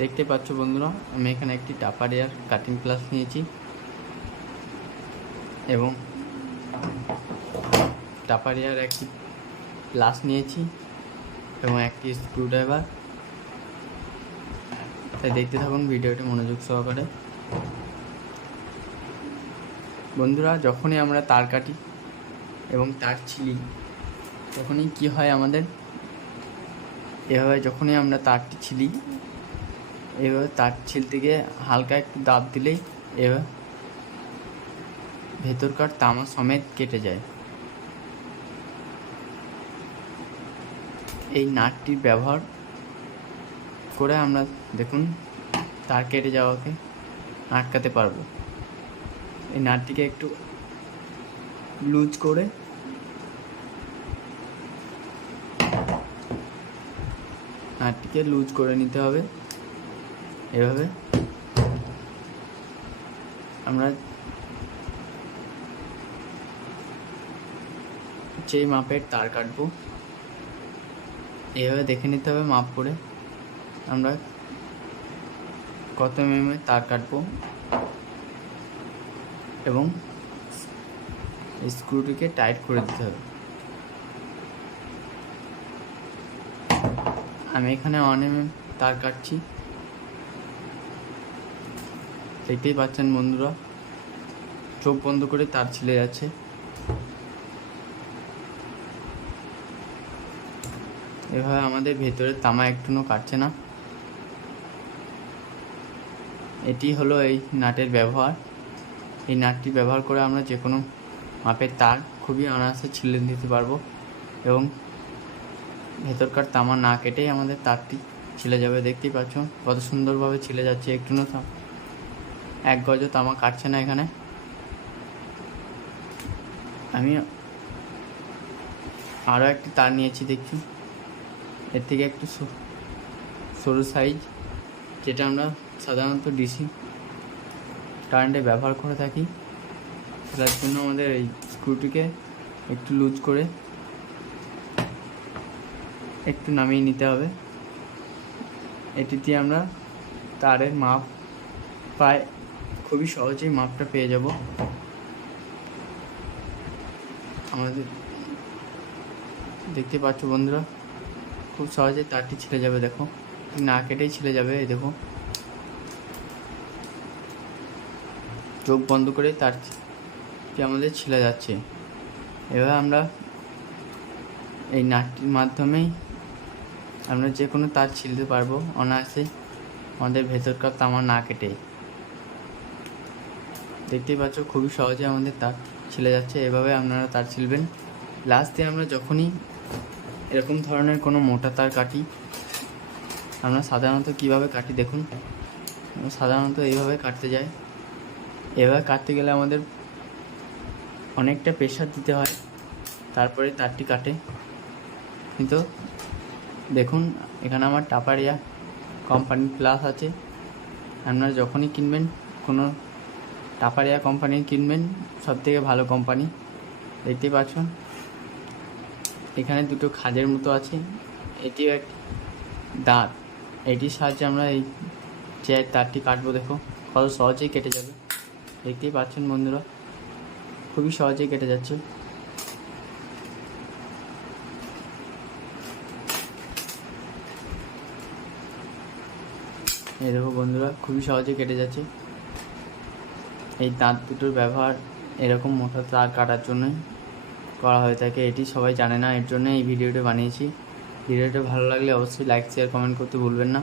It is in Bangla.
দেখতে পাচ্ছ বন্ধুরা, আমি এখানে একটি টাপারিয়ার কাটিং প্লাস নিয়েছি এবং টাপারিয়ার একটি প্লাস নিয়েছি এবং একটি স্ক্রুড্রাইভার। তাই দেখতে থাকুন ভিডিওটি মনোযোগ সহকারে। বন্ধুরা, যখনই আমরা তার কাটি এবং তার ছিলি তখনই কি হয় আমাদের, এভাবে যখনই আমরা তারটি ছিলি এভাবে তার ছিলতে গিয়ে হালকা একটু দাব দিলেই এভাবে ভেতরকার তামা সমেত কেটে যায়। এই নাটটির ব্যবহার করে আমরা দেখুন তার কেটে যাওয়াকে আটকাতে পারবো। এই নাটটিকে একটু লুজ করে নিতে হবে। এভাবে আমরা যেই মাপের তার কাটবো এভাবে দেখে নিতে হবে মাপ করে আমরা কত mm এর তার কাটবো এবং স্ক্রুটিকে টাইট করে দিতে হবে। আমি এখানে 1 mm তার কাটছি, দেখতেই পাচ্ছেন বন্ধুরা, চোখ বন্ধ করে তার ছিলে যাচ্ছে। এভাবে আমাদের ভেতরের তামা একটুও কাটছে না। এটি হলো এই নাটের ব্যবহার। এই নাটটি ব্যবহার করে আমরা যে কোনো মাপের তার খুবই অনায়াসে ছিলে দিতে পারবো এবং ভেতরকার তামা না কেটেই আমাদের তারটি ছিলে যাবে। দেখতেই পাচ্ছ কত সুন্দরভাবে ছিলে যাচ্ছে, একটুও এক গজও তামা কাটছে না। এখানে আমি আরও একটি তার নিয়েছি, দেখছি এর থেকে একটু সরু সাইজ, যেটা আমরা সাধারণত ডিসি কারেন্টে ব্যবহার করে থাকি। তার জন্য আমাদের এই স্ক্রুটিকে একটু লুজ করে একটু নামিয়ে নিতে হবে। এটি দিয়ে আমরা তারের মাপ প্রায় খুবই সহজেই মাপটা পেয়ে যাব। আমাদের দেখতে পাচ্ছ বন্ধুরা, খুব সহজে তারটি ছিলে যাবে। দেখো না কেটেই ছিলে যাবে। এই দেখো চোখ বন্ধ করে তারটি আমাদের ছিলে যাচ্ছে। এভাবে আমরা এই নাটটির মাধ্যমেই আমরা যে কোনো তার ছিলতে পারবো অনায়াসে, আমাদের ভেতরকার তামা না কেটে। দেখতেই পাচ্ছ খুবই সহজে আমাদের তার ছিলে যাচ্ছে। এভাবে আপনারা তার ছিলবেন। লাস্ট দিয়ে আমরা যখনই এরকম ধরনের কোনো মোটা তার কাটি, আমরা সাধারণত কীভাবে কাটি দেখুন, সাধারণত এইভাবে কাটতে যাই। এভাবে কাটতে গেলে আমাদের অনেকটা প্রেশার দিতে হয়, তারপরে তারটি কাটে। কিন্তু দেখুন এখানে আমার টাপারিয়া কোম্পানি প্লাস আছে। আপনারা যখনই কিনবেন কোনো টাপারিয়া কোম্পানির কিনবেন, সবথেকে ভালো কোম্পানি। দেখতেই পাচ্ছেন এখানে দুটো খাঁজের মতো আছে, এটিও এক দাঁত। এটির সাহায্যে আমরা এই যে তারটি কাটবো, দেখো কত সহজেই কেটে যাবে। দেখতেই পাচ্ছেন বন্ধুরা, খুবই সহজেই কেটে যাচ্ছে। এই দেখো বন্ধুরা, খুবই সহজে কেটে যাচ্ছে। এই দাঁত দুটোর ব্যবহার এরকম মোটা তার কাটার জন্যই করা হয়ে থাকে। এটি সবাই জানে না, এর জন্য এই ভিডিওটা বানিয়েছি। ভিডিওটা ভালো লাগলে অবশ্যই লাইক শেয়ার কমেন্ট করতে ভুলবেন না।